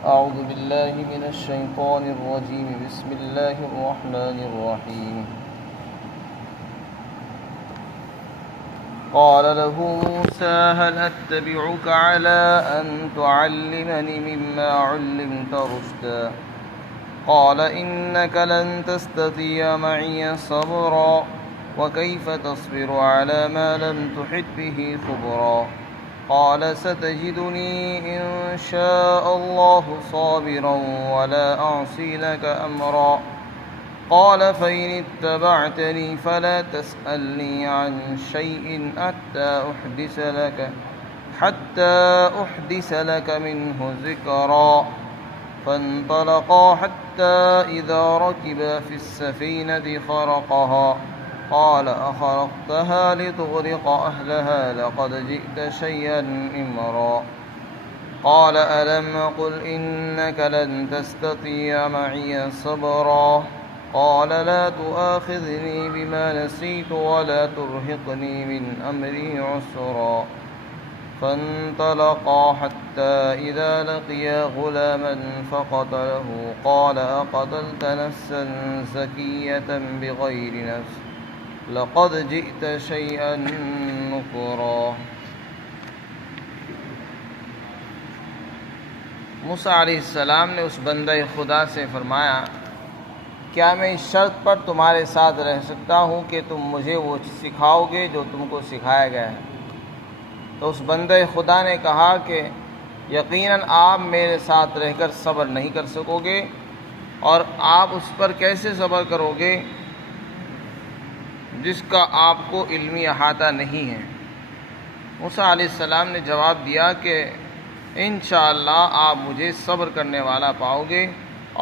أعوذ بالله من الشيطان الرجيم. بسم الله الرحمن الرحيم. قال له موسى هل أتبعك على أن تعلمني مما علمت رشدا قال إنك لن تستطيع معي صبرا وكيف تصبر على ما لم تحط به خبرا قال ستجدني إن شاء الله صابرا ولا أعصي لك أمرا قال فإن اتبعتني فلا تسألني عن شيء حتى أحدث لك منه ذكرا فانطلقا حتى إذا ركبا في السفينة خرقها قال أخرقتها لتغرق أهلها لقد جئت شيئا إمرا قال ألم أقل إنك لن تستطيع معي صبرا قال لا تؤاخذني بما نسيت ولا ترهقني من أمري عسرا فانطلقا حتى إذا لقيا غلاما فقتله قال أقتلت نفسا زكية بغير نفس لقد جئت شيئا نكرا۔ موسیٰ علیہ السلام نے اس بندہ خدا سے فرمایا کیا میں اس شرط پر تمہارے ساتھ رہ سکتا ہوں کہ تم مجھے وہ سکھاؤ گے جو تم کو سکھایا گیا ہے؟ تو اس بندہ خدا نے کہا کہ یقیناً آپ میرے ساتھ رہ کر صبر نہیں کر سکو گے، اور آپ اس پر کیسے صبر کرو گے جس کا آپ کو علمی احاطہ نہیں ہے۔ موسیٰ علیہ السلام نے جواب دیا کہ انشاءاللہ آپ مجھے صبر کرنے والا پاؤ گے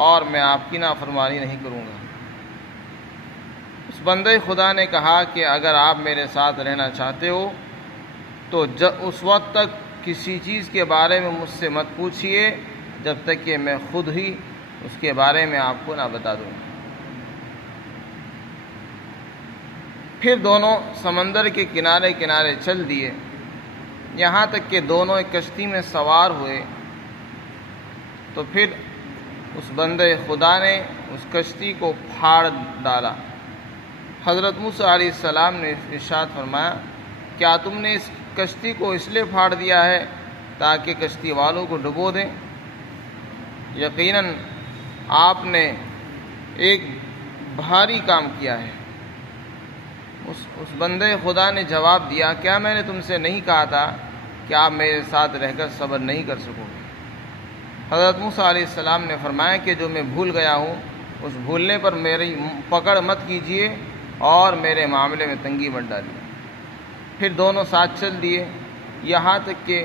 اور میں آپ کی نافرمانی نہیں کروں گا۔ اس بندہ خدا نے کہا کہ اگر آپ میرے ساتھ رہنا چاہتے ہو تو اس وقت تک کسی چیز کے بارے میں مجھ سے مت پوچھئے جب تک کہ میں خود ہی اس کے بارے میں آپ کو نہ بتا دوں۔ پھر دونوں سمندر کے کنارے کنارے چل دیے، یہاں تک کہ دونوں ایک کشتی میں سوار ہوئے۔ تو پھر اس بندہ خدا نے اس کشتی کو پھاڑ ڈالا۔ حضرت موسیٰ علیہ السلام نے ارشاد فرمایا کیا تم نے اس کشتی کو اس لیے پھاڑ دیا ہے تاکہ کشتی والوں کو ڈبو دیں؟ یقیناً آپ نے ایک بھاری کام کیا ہے۔ اس بندے خدا نے جواب دیا کیا میں نے تم سے نہیں کہا تھا کہ آپ میرے ساتھ رہ کر صبر نہیں کر سکو گے؟ حضرت موسیٰ علیہ السلام نے فرمایا کہ جو میں بھول گیا ہوں اس بھولنے پر میری پکڑ مت کیجیے اور میرے معاملے میں تنگی مت ڈالیے۔ پھر دونوں ساتھ چل دیے، یہاں تک کہ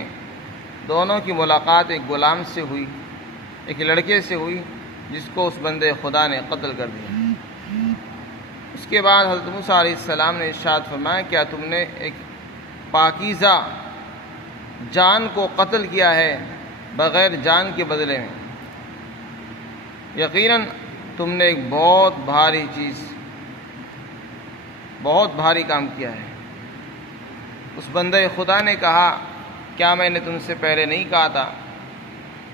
دونوں کی ملاقات ایک غلام سے ہوئی، ایک لڑکے سے ہوئی جس کو اس بندے خدا نے قتل کر دیا۔ اس کے بعد حضرت موسیٰ علیہ السلام نے ارشاد فرمایا کیا تم نے ایک پاکیزہ جان کو قتل کیا ہے بغیر جان کے بدلے میں؟ یقیناً تم نے ایک بہت بھاری کام کیا ہے۔ اس بندہ خدا نے کہا کیا میں نے تم سے پہلے نہیں کہا تھا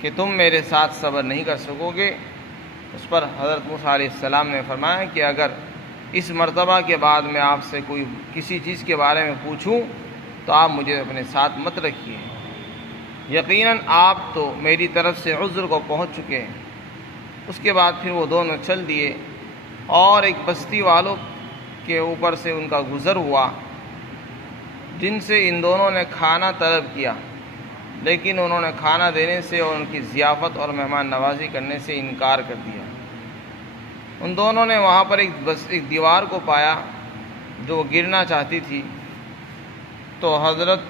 کہ تم میرے ساتھ صبر نہیں کر سکو گے؟ اس پر حضرت موسیٰ علیہ السلام نے فرمایا کہ اگر اس مرتبہ کے بعد میں آپ سے کسی چیز کے بارے میں پوچھوں تو آپ مجھے اپنے ساتھ مت رکھیے، یقیناً آپ تو میری طرف سے عذر کو پہنچ چکے ہیں۔ اس کے بعد پھر وہ دونوں چل دیے اور ایک بستی والوں کے اوپر سے ان کا گزر ہوا جن سے ان دونوں نے کھانا طلب کیا، لیکن انہوں نے کھانا دینے سے اور ان کی ضیافت اور مہمان نوازی کرنے سے انکار کر دیا۔ ان دونوں نے وہاں پر ایک دیوار کو پایا جو گرنا چاہتی تھی، تو حضرت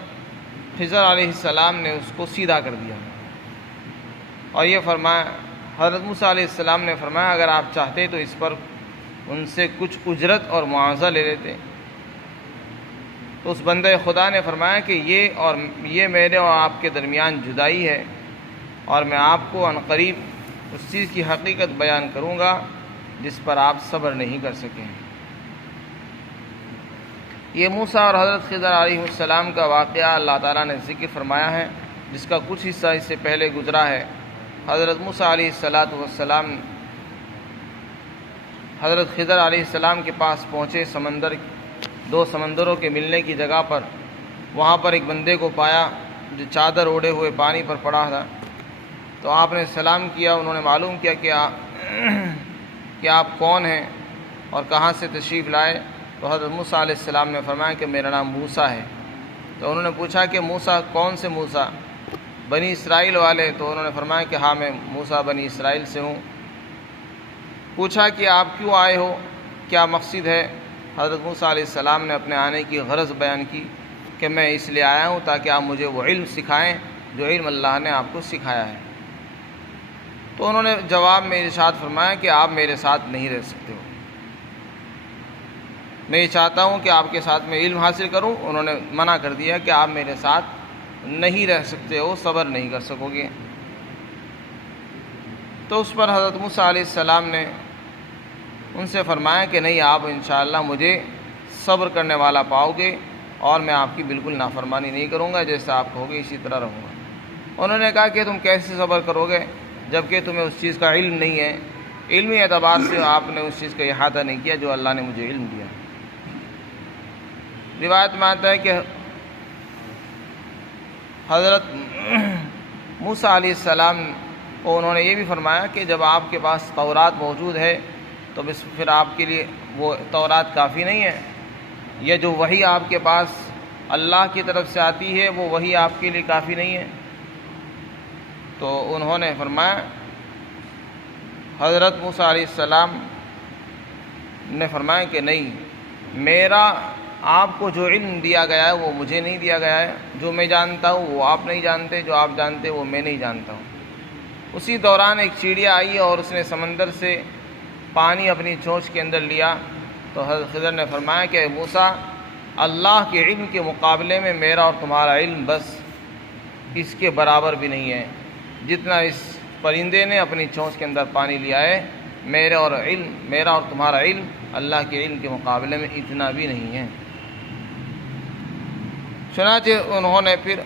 خضر علیہ السلام نے اس کو سیدھا کر دیا اور یہ فرمایا، حضرت موسیٰ علیہ السلام نے فرمایا اگر آپ چاہتے تو اس پر ان سے کچھ اجرت اور معاوضہ لے لیتے۔ تو اس بندے خدا نے فرمایا کہ یہ میرے اور آپ کے درمیان جدائی ہے، اور میں آپ کو عنقریب اس چیز کی حقیقت بیان کروں گا جس پر آپ صبر نہیں کر سکیں۔ یہ موسیٰ اور حضرت خضر علیہ السلام کا واقعہ اللہ تعالیٰ نے ذکر فرمایا ہے، جس کا کچھ حصہ اس سے پہلے گزرا ہے۔ حضرت موسیٰ علیہ السلام حضرت خضر علیہ السلام کے پاس پہنچے، دو سمندروں کے ملنے کی جگہ پر، وہاں پر ایک بندے کو پایا جو چادر اوڑھے ہوئے پانی پر پڑا تھا۔ تو آپ نے سلام کیا، انہوں نے معلوم کیا کہ آپ کون ہیں اور کہاں سے تشریف لائے۔ تو حضرت موسیٰ علیہ السلام نے فرمایا کہ میرا نام موسیٰ ہے۔ تو انہوں نے پوچھا کہ موسیٰ کون سے موسیٰ؟ بنی اسرائیل والے؟ تو انہوں نے فرمایا کہ ہاں میں موسیٰ بنی اسرائیل سے ہوں۔ پوچھا کہ آپ کیوں آئے ہو، کیا مقصد ہے؟ حضرت موسیٰ علیہ السلام نے اپنے آنے کی غرض بیان کی کہ میں اس لیے آیا ہوں تاکہ آپ مجھے وہ علم سکھائیں جو علم اللہ نے آپ کو سکھایا ہے۔ تو انہوں نے جواب میں ارشاد فرمایا کہ آپ میرے ساتھ نہیں رہ سکتے ہو، میں یہ چاہتا ہوں کہ آپ کے ساتھ میں علم حاصل کروں۔ انہوں نے منع کر دیا کہ آپ میرے ساتھ نہیں رہ سکتے ہو، صبر نہیں کر سکو گے۔ تو اس پر حضرت موسیٰ علیہ السلام نے ان سے فرمایا کہ نہیں، آپ انشاءاللہ مجھے صبر کرنے والا پاؤ گے اور میں آپ کی بالکل نافرمانی نہیں کروں گا، جیسا آپ کہو گے اسی طرح رہوں گا۔ انہوں نے کہا کہ تم کیسے صبر کرو گے جبکہ تمہیں اس چیز کا علم نہیں ہے؟ علمی اعتبار سے آپ نے اس چیز کا احاطہ نہیں کیا جو اللہ نے مجھے علم دیا۔ روایت میں آتا ہے کہ حضرت موسیٰ علیہ السلام کو انہوں نے یہ بھی فرمایا کہ جب آپ کے پاس تورات موجود ہے تو بس پھر آپ کے لیے وہ تورات کافی نہیں ہے، یہ جو وحی آپ کے پاس اللہ کی طرف سے آتی ہے وہ وحی آپ کے لیے کافی نہیں ہے۔ تو انہوں نے فرمایا، حضرت موسیٰ علیہ السلام نے فرمایا کہ نہیں، میرا آپ کو جو علم دیا گیا ہے وہ مجھے نہیں دیا گیا ہے، جو میں جانتا ہوں وہ آپ نہیں جانتے، جو آپ جانتے وہ میں نہیں جانتا ہوں۔ اسی دوران ایک چڑیا آئی اور اس نے سمندر سے پانی اپنی چونچ کے اندر لیا۔ تو حضرت خضر نے فرمایا کہ موسیٰ، اللہ کے علم کے مقابلے میں میرا اور تمہارا علم بس اس کے برابر بھی نہیں ہے، جتنا اس پرندے نے اپنی چونچ کے اندر پانی لیا ہے، میرا اور تمہارا علم اللہ کے علم کے مقابلے میں اتنا بھی نہیں ہے۔ چنانچہ انہوں نے پھر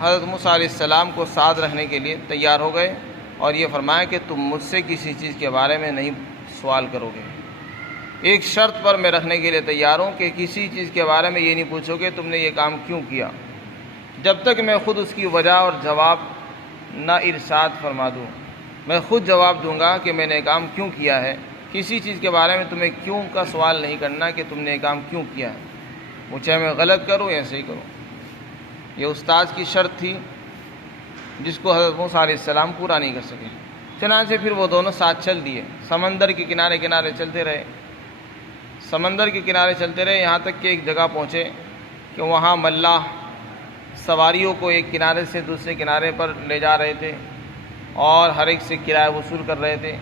حضرت موسیٰ علیہ السلام کو ساتھ رکھنے کے لیے تیار ہو گئے اور یہ فرمایا کہ تم مجھ سے کسی چیز کے بارے میں نہیں سوال کرو گے، ایک شرط پر میں رکھنے کے لیے تیار ہوں کہ کسی چیز کے بارے میں یہ نہیں پوچھو کہ تم نے یہ کام کیوں کیا، جب تک میں خود اس کی وجہ اور جواب نہ ارشاد فرما دوں۔ میں خود جواب دوں گا کہ میں نے یہ کام کیوں کیا ہے، کسی چیز کے بارے میں تمہیں کیوں کا سوال نہیں کرنا کہ تم نے یہ کام کیوں کیا ہے، وہ چاہے میں غلط کروں یا صحیح کروں۔ یہ استاد کی شرط تھی جس کو حضرت موسیٰ علیہ السلام پورا نہیں کر سکے۔ چنانچہ پھر وہ دونوں ساتھ چل دیے، سمندر کے کنارے کنارے چلتے رہے، سمندر کے کنارے چلتے رہے، یہاں تک کہ ایک جگہ پہنچے کہ وہاں ملاح سواریوں کو ایک کنارے سے دوسرے کنارے پر لے جا رہے تھے اور ہر ایک سے کرایہ وصول کر رہے تھے۔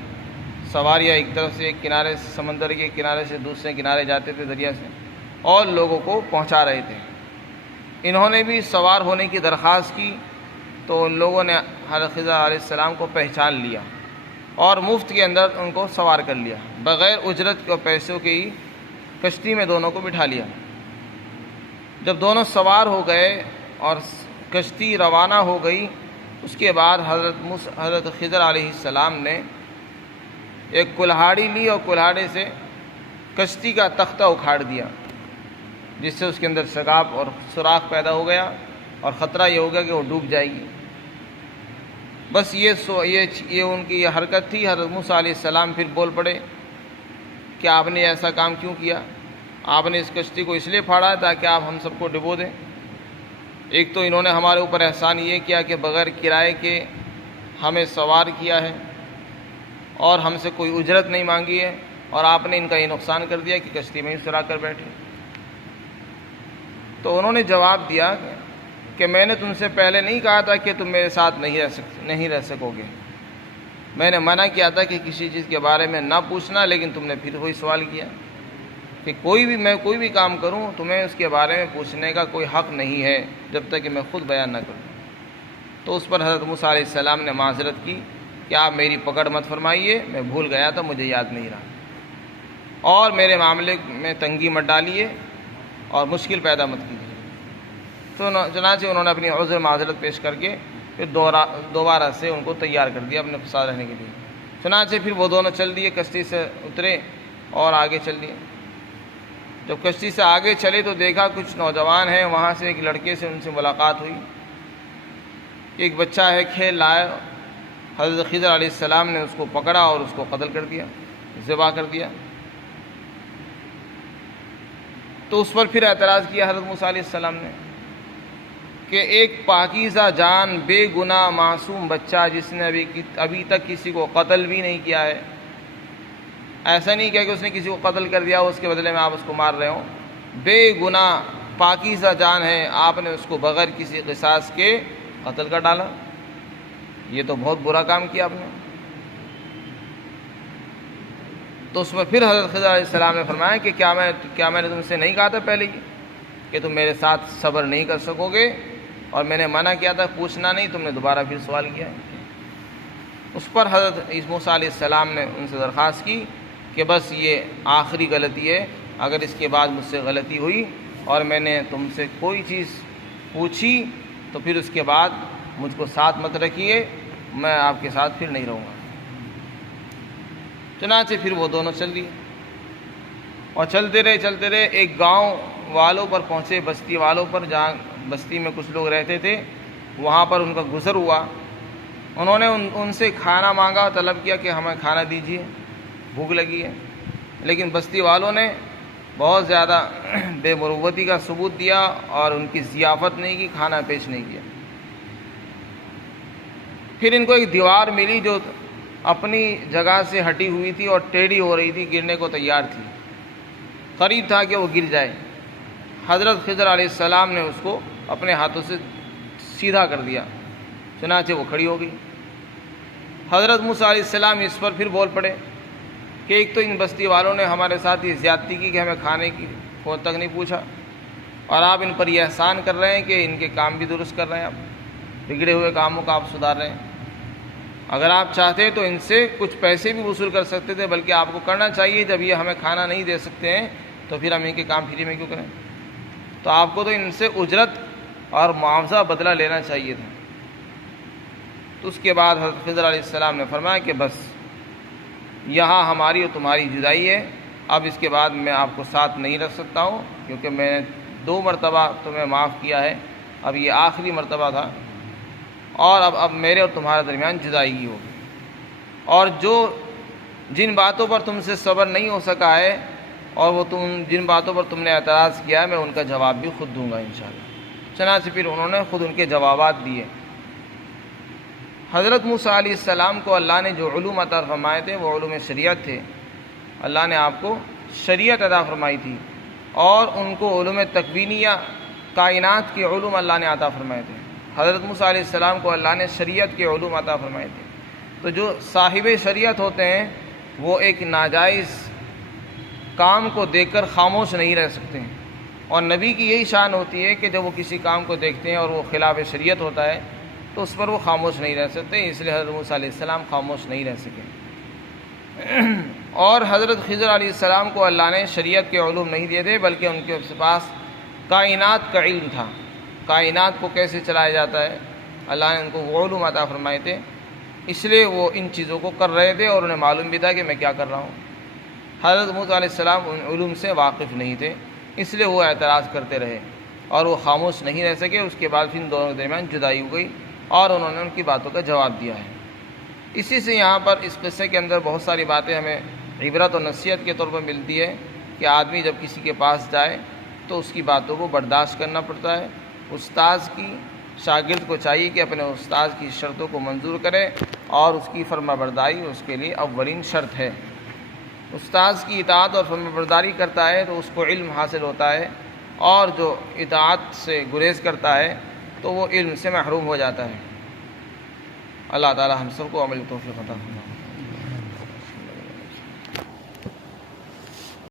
سواریاں ایک طرف سے ایک کنارے سے سمندر کے کنارے سے دوسرے کنارے جاتے تھے دریا سے اور لوگوں کو پہنچا رہے تھے۔ انہوں نے بھی سوار ہونے کی درخواست کی تو ان لوگوں نے حضرت خضر علیہ السلام کو پہچان لیا اور مفت کے اندر ان کو سوار کر لیا، بغیر اجرت اور پیسوں کے ہی کشتی میں دونوں کو بٹھا لیا۔ جب دونوں سوار ہو گئے اور کشتی روانہ ہو گئی، اس کے بعد حضرت خضر علیہ السلام نے ایک کلہاڑی لی اور کلہاڑی سے کشتی کا تختہ اکھاڑ دیا، جس سے اس کے اندر شگاف اور سوراخ پیدا ہو گیا اور خطرہ یہ ہو گیا کہ وہ ڈوب جائے گی۔ بس یہ ان کی یہ حرکت تھی۔ حضرت موسیٰ علیہ السلام پھر بول پڑے کہ آپ نے ایسا کام کیوں کیا؟ آپ نے اس کشتی کو اس لیے پھاڑا ہے تاکہ آپ ہم سب کو ڈبو دیں۔ ایک تو انہوں نے ہمارے اوپر احسان یہ کیا کہ بغیر کرائے کے ہمیں سوار کیا ہے اور ہم سے کوئی اجرت نہیں مانگی ہے، اور آپ نے ان کا یہ نقصان کر دیا کہ کشتی میں ہی سرا کر بیٹھے۔ تو انہوں نے جواب دیا کہ میں نے تم سے پہلے نہیں کہا تھا کہ تم میرے ساتھ نہیں رہ سکو گے، میں نے منع کیا تھا کہ کسی چیز کے بارے میں نہ پوچھنا، لیکن تم نے پھر وہی سوال کیا کہ میں کوئی بھی کام کروں تمہیں اس کے بارے میں پوچھنے کا کوئی حق نہیں ہے جب تک کہ میں خود بیان نہ کروں۔ تو اس پر حضرت موسیٰ علیہ السلام نے معذرت کی کہ آپ میری پکڑ مت فرمائیے، میں بھول گیا تھا، مجھے یاد نہیں رہا، اور میرے معاملے میں تنگی مت ڈالیے اور مشکل پیدا مت کیجیے۔ تو چنانچہ انہوں نے اپنی عذر معذرت پیش کر کے پھر دوبارہ سے ان کو تیار کر دیا اپنے ساتھ رہنے کے لیے۔ چنانچہ پھر وہ دونوں چل دیے، کشتی سے اترے اور آگے چل دیے۔ جب کشتی سے آگے چلے تو دیکھا کچھ نوجوان ہیں، وہاں سے ایک لڑکے سے ان سے ملاقات ہوئی، ایک بچہ ہے کھیل رہا ہے۔ حضرت خضر علیہ السلام نے اس کو پکڑا اور اس کو قتل کر دیا، ذبح کر دیا۔ تو اس پر پھر اعتراض کیا حضرت موسیٰ علیہ السلام نے کہ ایک پاکیزہ جان، بے گناہ معصوم بچہ جس نے ابھی تک کسی کو قتل بھی نہیں کیا ہے، ایسا نہیں کیا کہ اس نے کسی کو قتل کر دیا اس کے بدلے میں آپ اس کو مار رہے ہو، بے گناہ پاکیزہ جان ہے، آپ نے اس کو بغیر کسی قصاص کے قتل کر ڈالا، یہ تو بہت برا کام کیا آپ نے۔ تو اس پر پھر حضرت خضر علیہ السلام نے فرمایا کہ کیا میں نے تم سے نہیں کہا تھا پہلے کہ تم میرے ساتھ صبر نہیں کر سکو گے، اور میں نے منع کیا تھا پوچھنا نہیں، تم نے دوبارہ پھر سوال کیا۔ اس پر حضرت موسیٰ علیہ السلام نے ان سے درخواست کی کہ بس یہ آخری غلطی ہے، اگر اس کے بعد مجھ سے غلطی ہوئی اور میں نے تم سے کوئی چیز پوچھی تو پھر اس کے بعد مجھ کو ساتھ مت رکھیے، میں آپ کے ساتھ پھر نہیں رہوں گا۔ چنانچہ پھر وہ دونوں چل دیے اور چلتے رہے، ایک گاؤں والوں پر پہنچے، بستی والوں پر، جہاں بستی میں کچھ لوگ رہتے تھے، وہاں پر ان کا گزر ہوا۔ انہوں نے ان سے کھانا مانگا، طلب کیا کہ ہمیں کھانا دیجیے، بھوک لگی ہے، لیکن بستی والوں نے بہت زیادہ بے مروتی کا ثبوت دیا اور ان کی ضیافت نہیں کی، کھانا پیش نہیں کیا۔ پھر ان کو ایک دیوار ملی جو اپنی جگہ سے ہٹی ہوئی تھی اور ٹیڑھی ہو رہی تھی، گرنے کو تیار تھی، قریب تھا کہ وہ گر جائے۔ حضرت خضر علیہ السلام نے اس کو اپنے ہاتھوں سے سیدھا کر دیا، چنانچہ وہ کھڑی ہو گئی۔ حضرت موسیٰ علیہ السلام اس پر پھر بول پڑے کہ ایک تو ان بستی والوں نے ہمارے ساتھ یہ زیادتی کی کہ ہمیں کھانے کی فوت تک نہیں پوچھا، اور آپ ان پر یہ احسان کر رہے ہیں کہ ان کے کام بھی درست کر رہے ہیں، آپ بگڑے ہوئے کاموں کا آپ سدھار رہے ہیں۔ اگر آپ چاہتے تو ان سے کچھ پیسے بھی وصول کر سکتے تھے، بلکہ آپ کو کرنا چاہیے، جب یہ ہمیں کھانا نہیں دے سکتے ہیں تو پھر ہم ان کے کام فری میں کیوں کریں؟ تو آپ کو تو ان سے اجرت اور معاوضہ بدلہ لینا چاہیے تھا۔ تو اس کے بعد حضرت خضر علیہ السلام نے فرمایا کہ بس یہاں ہماری اور تمہاری جدائی ہے، اب اس کے بعد میں آپ کو ساتھ نہیں رکھ سکتا ہوں، کیونکہ میں نے 2 مرتبہ تمہیں معاف کیا ہے، اب یہ آخری مرتبہ تھا، اور اب میرے اور تمہارے درمیان جدائی ہوگی، اور جن باتوں پر تم سے صبر نہیں ہو سکا ہے اور جن باتوں پر تم نے اعتراض کیا ہے، میں ان کا جواب بھی خود دوں گا انشاءاللہ۔ چنانچہ پھر انہوں نے خود ان کے جوابات دیے۔ حضرت موسیٰ علیہ السلام کو اللہ نے جو علوم عطا فرمائے تھے وہ علوم شریعت تھے، اللہ نے آپ کو شریعت عطا فرمائی تھی، اور ان کو علوم تکوینیہ، کائنات کے علوم اللہ نے عطا فرمائے تھے۔ حضرت موسیٰ علیہ السلام کو اللہ نے شریعت کے علوم عطا فرمائے تھے۔ تو جو صاحب شریعت ہوتے ہیں وہ ایک ناجائز کام کو دیکھ کر خاموش نہیں رہ سکتے ہیں، اور نبی کی یہی شان ہوتی ہے کہ جب وہ کسی کام کو دیکھتے ہیں اور وہ خلاف شریعت ہوتا ہے تو اس پر وہ خاموش نہیں رہ سکتے، اس لیے حضرت موسیٰ علیہ السلام خاموش نہیں رہ سکے۔ اور حضرت خضر علیہ السلام کو اللہ نے شریعت کے علوم نہیں دیے تھے، بلکہ ان کے پاس کائنات کا علم تھا، کائنات کو کیسے چلایا جاتا ہے، اللہ نے ان کو وہ علوم عطا فرمائے تھے، اس لیے وہ ان چیزوں کو کر رہے تھے اور انہیں معلوم بھی تھا کہ میں کیا کر رہا ہوں۔ حضرت موسیٰ علیہ السلام ان علوم سے واقف نہیں تھے، اس لیے وہ اعتراض کرتے رہے اور وہ خاموش نہیں رہ سکے۔ اس کے بعد پھر ان دونوں کے درمیان جدائی ہو گئی اور انہوں نے ان کی باتوں کا جواب دیا ہے۔ اسی سے یہاں پر اس قصے کے اندر بہت ساری باتیں ہمیں عبرت و نصیحت کے طور پر ملتی ہے کہ آدمی جب کسی کے پاس جائے تو اس کی باتوں کو برداشت کرنا پڑتا ہے۔ استاذ کی شاگرد کو چاہیے کہ اپنے استاذ کی شرطوں کو منظور کرے، اور اس کی فرما برداری اس کے لیے اولین شرط ہے۔ استاذ کی اطاعت اور فرما برداری کرتا ہے تو اس کو علم حاصل ہوتا ہے، اور جو اطاعت سے گریز کرتا ہے تو وہ علم سے محروم ہو جاتا ہے۔ اللہ تعالی ہم سب کو عمل توفیق عطا فرمائے۔